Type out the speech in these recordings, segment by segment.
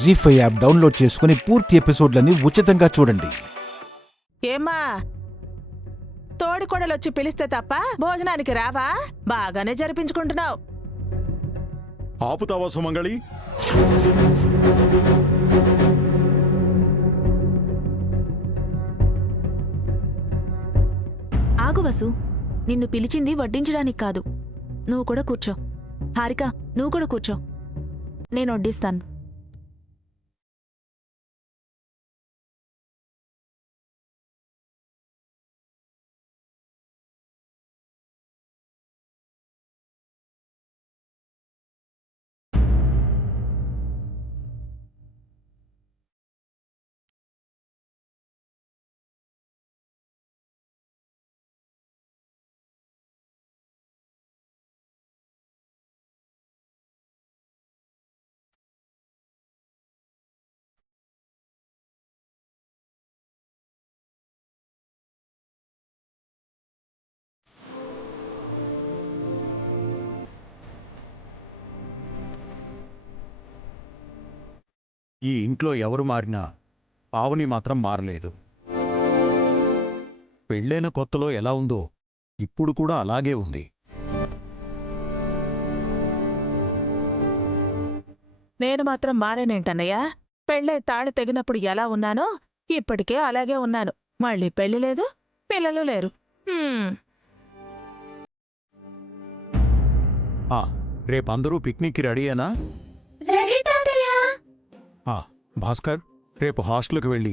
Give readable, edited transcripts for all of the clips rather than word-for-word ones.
జీ5 app download చేసుకుని పూర్తి ఎపిసోడ్లని ఉచితంగా చూడండి. ఏమ్మా, తోడికోడలొచ్చి పిలిస్తే తప్ప భోజనానికి రావా? బాగానే జరిపించుకుంటున్నావు. ఆపుతావా సుమంగళి? ఆగు వసు, నిన్ను పిలిచింది వడ్డించడానికి కాదు. నువ్వు కూడా కూర్చో. హారిక, నువ్వు కూడా కూర్చో, నేను వడ్డిస్తాను. ఈ ఇంట్లో ఎవరు మారినా పావని మాత్రం మారలేదు. పెళ్ళైన కొత్తలో ఎలా ఉందో ఇప్పుడు కూడా అలాగే ఉంది. నేను మాత్రం మారేనేంటన్నయ్యా? పెళ్ళై తాళి తెగినప్పుడు ఎలా ఉన్నానో ఇప్పటికే అలాగే ఉన్నాను. మళ్ళీ పెళ్లి లేదు, పిల్లలు లేరు. రేపందరూ పిక్నిక్కి రెడీయేనా? భాస్కర్, రేపు హాస్టల్కి వెళ్ళి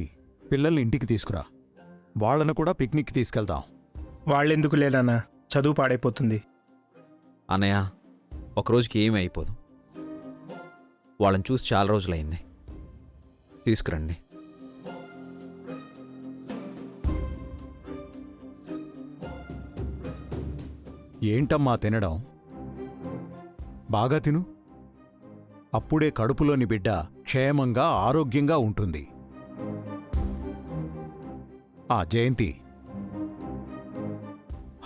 పిల్లల్ని ఇంటికి తీసుకురా. వాళ్ళను కూడా పిక్నిక్కి తీసుకెళ్దాం. వాళ్ళెందుకు లేదన్నా, చదువు పాడైపోతుంది. అన్నయ్య, ఒకరోజుకి ఏమీ అయిపోదు. వాళ్ళని చూసి చాలా రోజులైంది. తీసుకురండి. ఏంటమ్మా తినడం? బాగా తిను. అప్పుడే కడుపులోని బిడ్డ క్షేమంగా ఆరోగ్యంగా ఉంటుంది. జయంతి,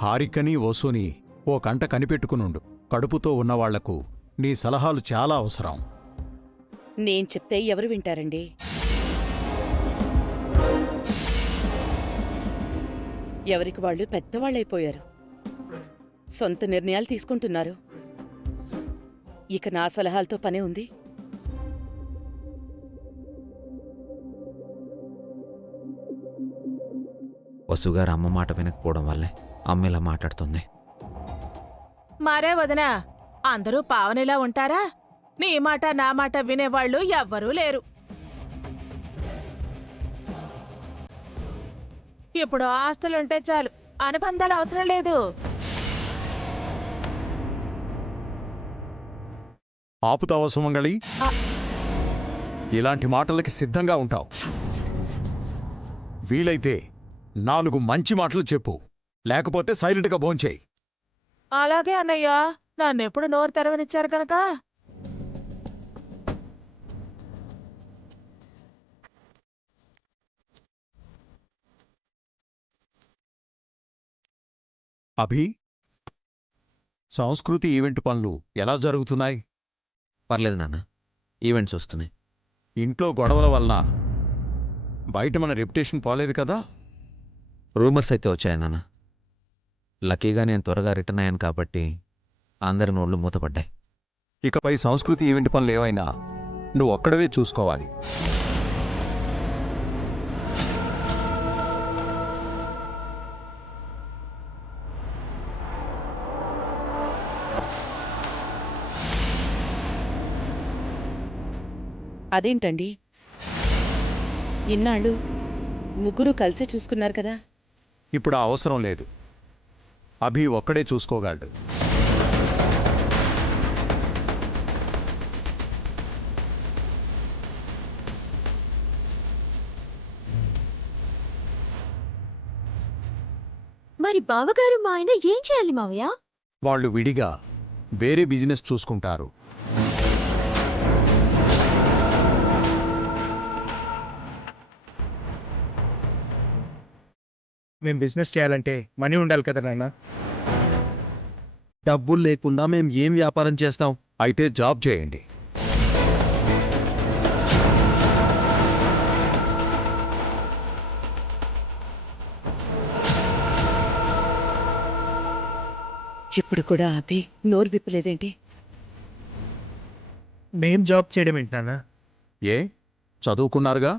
హారికని వసుని ఓ కంట కనిపెట్టుకునుండు. కడుపుతో ఉన్నవాళ్లకు నీ సలహాలు చాలా అవసరం. నేను చెప్తే ఎవరు వింటారండి? ఎవరికి వాళ్ళు పెద్దవాళ్ళైపోయారు, సొంత నిర్ణయాలు తీసుకుంటున్నారు. ఇక నా సలహాలతో పనే ఉంది? వసుగారు అమ్మ మాట వినకపోవడం వల్లే అమ్మ ఇలా మాట్లాడుతుంది. మరే వదనా, అందరూ పావనిలా ఉంటారా? నీ మాట నా మాట వినేవాళ్ళు ఎవ్వరూ లేరు. ఇప్పుడు ఆస్తులుంటే చాలు, అనుబంధాలు అవసరం లేదు. ఆపుతావా సుమంగళి? ఇలాంటి మాటలకి సిద్ధంగా ఉంటావు. వీలైతే 4 మంచి మాటలు చెప్పు, లేకపోతే సైలెంట్గా భోంచేయి. అలాగే అన్నయ్య, నన్నెప్పుడు నోరు తెరవనిచ్చారు కనుక. అభి, సంస్కృతి ఈవెంట్ పనులు ఎలా జరుగుతున్నాయి? పర్లేదు నాన్న, ఈవెంట్స్ వస్తున్నాయి. ఇంట్లో గొడవల వలన బయట మన రెప్యుటేషన్ పోలేదు కదా? రూమర్స్ అయితే వచ్చాయి నాన్న. లక్కీగా నేను త్వరగా రిటర్న్ అయ్యాను కాబట్టి అందరి నోళ్ళు మూతపడ్డాయి. ఇకపై సంస్కృతి ఈవెంట్ పనులు ఏవైనా నువ్వు ఒక్కడవే చూసుకోవాలి. అదేంటండి, ఇన్నాళ్ళు ముగ్గురు కలిసే చూసుకున్నారు కదా? ఇప్పుడు ఆ అవసరం లేదు. అభి ఒక్కడే చూసుకోగలడు. మరి బావగారు మా ఆయన ఏం చేయాలి మావయ్య? వాళ్ళు విడిగా వేరే బిజినెస్ చూసుకుంటారు. మేము బిజినెస్ చేయాలంటే మనీ ఉండాలి కదా నాన్న. డబ్బులు లేకుండా మేం ఏం వ్యాపారం చేస్తాం? అయితే జాబ్ చేయండి. ఇప్పుడు కూడా అభి నోరు విప్పలేదేంటి? మేం జాబ్ చేయడం ఏంటి నాన్న? ఏ చదువుకున్నారుగా?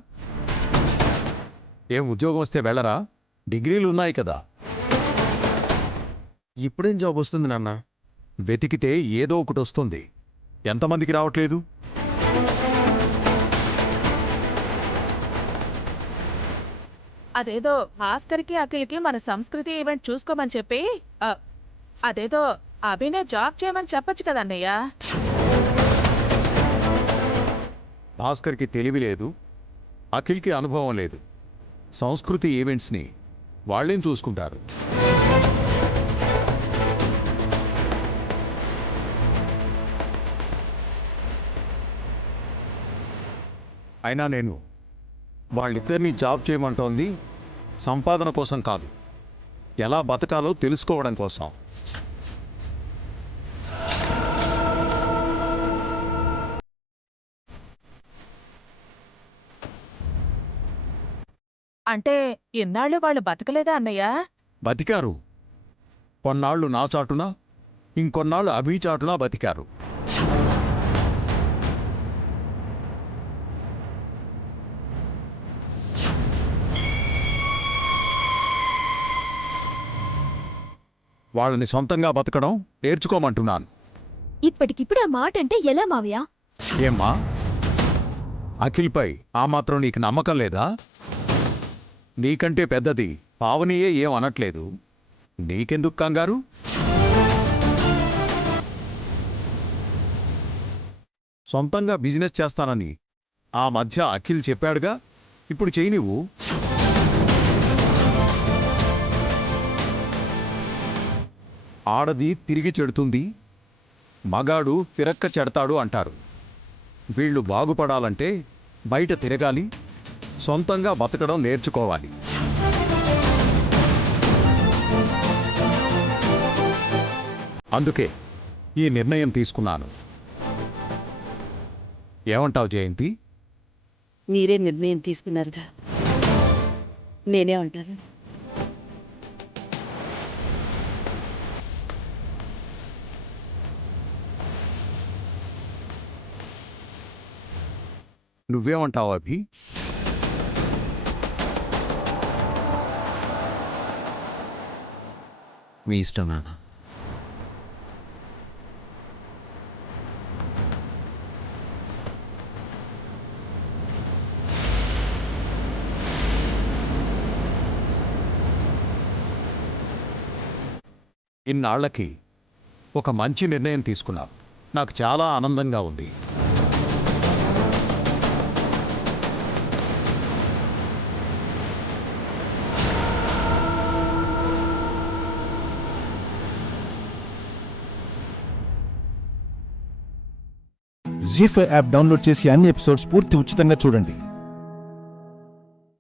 ఏం ఉద్యోగం వస్తే వెళ్ళరా? డిగ్రీలు ఉన్నాయి కదా. ఇప్పుడేం జాబ్ వస్తుంది నాన్న? వెతికితే ఏదో ఒకటి వస్తుంది. ఎంతమందికి రావట్లేదు? అదేదో భాస్కర్కి అఖిల్కి మన సంస్కృతి ఈవెంట్ చూసుకోమని చెప్పి అదేదో అభినే జాబ్ చేయమని చెప్పొచ్చు కదన్నయ్య. భాస్కర్కి తెలివి లేదు, అఖిల్కి అనుభవం లేదు. సంస్కృతి ఈవెంట్స్ని వాళ్ళేం చూసుకుంటారు. అయినా నేను వాళ్ళిద్దరినీ జాబ్ చేయమంటోంది సంపాదన కోసం కాదు, ఎలా బతకాలో తెలుసుకోవడం కోసం. అంటే ఇన్నాళ్ళు వాళ్ళు బతకలేదా అన్నయ్య? బతికారు. కొన్నాళ్ళు నా చాటున, ఇంకొన్నాళ్ళు అభి చాటున బతికారు. వాళ్ళని సొంతంగా బతకడం నేర్చుకోమంటున్నాను. ఇప్పటికిప్పుడు ఆ మాట అంటే ఎలా మావయ్య? ఏమ్మా, అఖిల్పై ఆ మాత్రం నీకు నమ్మకం లేదా? నీకంటే పెద్దది పావనియే ఏం అనట్లేదు, నీకెందుకు కంగారు? సొంతంగా బిజినెస్ చేస్తానని ఆ మధ్య అఖిల్ చెప్పాడుగా, ఇప్పుడు చెయ్యి నువ్వు. ఆడది తిరిగి చెడుతుంది, మగాడు తిరక్క చెడతాడు అంటారు. వీళ్ళు బాగుపడాలంటే బయట తిరగాలి, సొంతంగా బతకడం నేర్చుకోవాలి. అందుకే ఈ నిర్ణయం తీసుకున్నాను. ఏమంటావు జయంతి? మీరే నిర్ణయం తీసుకున్నారుగా, నేనే అంటాను. నువ్వేమంటావు అభి? మీ ఇష్టం నాన్న. ఇన్నాళ్లకి ఒక మంచి నిర్ణయం తీసుకున్నావు. నాకు చాలా ఆనందంగా ఉంది. జీ5 యాప్ డౌన్లోడ్ చేసి అన్ని ఎపిసోడ్స్ పూర్తి ఉచితంగా చూడండి.